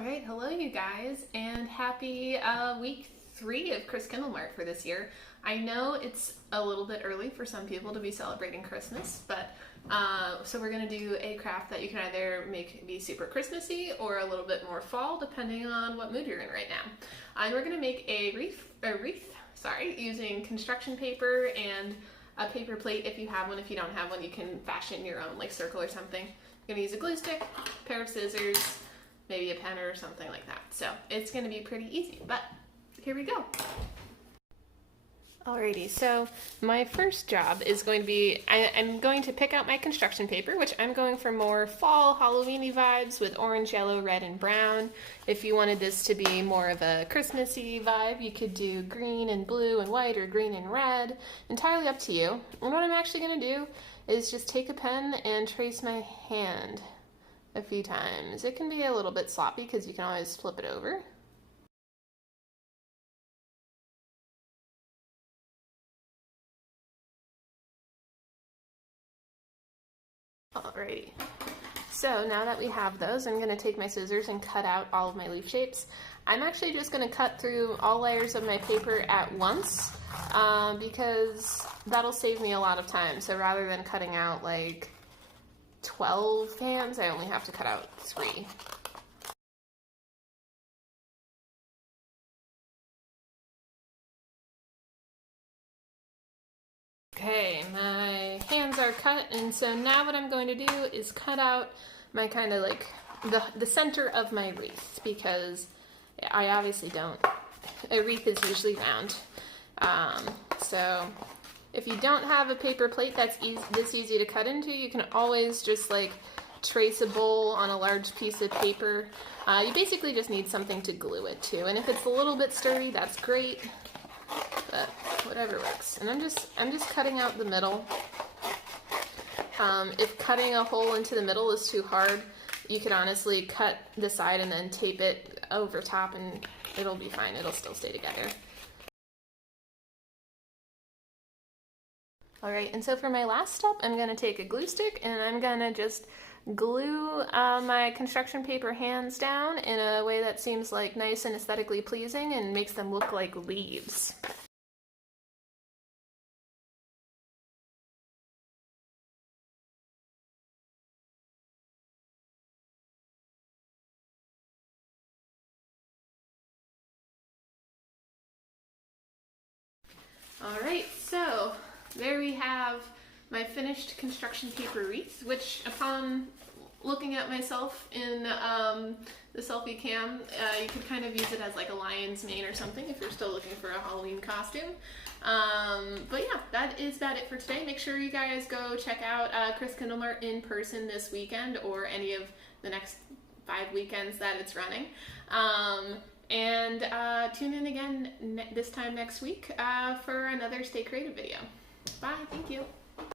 All right, hello you guys, and happy week 3 of Chris Kindle Mart for this year. I know it's a little bit early for some people to be celebrating Christmas, but so we're going to do a craft that you can either make be super Christmassy or a little bit more fall, depending on what mood you're in right now. And we're going to make a wreath, using construction paper and a paper plate if you have one. If you don't have one, you can fashion your own, like circle or something. I'm going to use a glue stick, a pair of scissors, maybe a pen or something like that. So it's going to be pretty easy, but here we go. Alrighty, so my first job is going to be, I'm going to pick out my construction paper, which I'm going for more fall Halloween-y vibes with orange, yellow, red, and brown. If you wanted this to be more of a Christmassy vibe, you could do green and blue and white or green and red. Entirely up to you. And what I'm actually going to do is just take a pen and trace my hand a few times. It can be a little bit sloppy because you can always flip it over. Alrighty, so now that we have those, I'm going to take my scissors and cut out all of my leaf shapes. I'm actually just going to cut through all layers of my paper at once because that'll save me a lot of time. So rather than cutting out like 12 hands, I only have to cut out 3. Okay, my hands are cut, and so now what I'm going to do is cut out my kind of like the center of my wreath, because I obviously don't. A wreath is usually round. So if you don't have a paper plate that's this easy to cut into, you can always just like trace a bowl on a large piece of paper. You basically just need something to glue it to, and if it's a little bit sturdy, that's great. But whatever works. And I'm just cutting out the middle. If cutting a hole into the middle is too hard, you can honestly cut the side and then tape it over top and it'll be fine. It'll still stay together. Alright, and so for my last step, I'm going to take a glue stick and I'm going to just glue my construction paper hands down in a way that seems like nice and aesthetically pleasing and makes them look like leaves. Alright, so there we have my finished construction paper wreath, which upon looking at myself in the selfie cam, you could kind of use it as like a lion's mane or something if you're still looking for a Halloween costume. But yeah, that is about it for today. Make sure you guys go check out Chris Kindle Mart in person this weekend or any of the next 5 weekends that it's running. And tune in again this time next week for another Stay Creative video. Bye, thank you.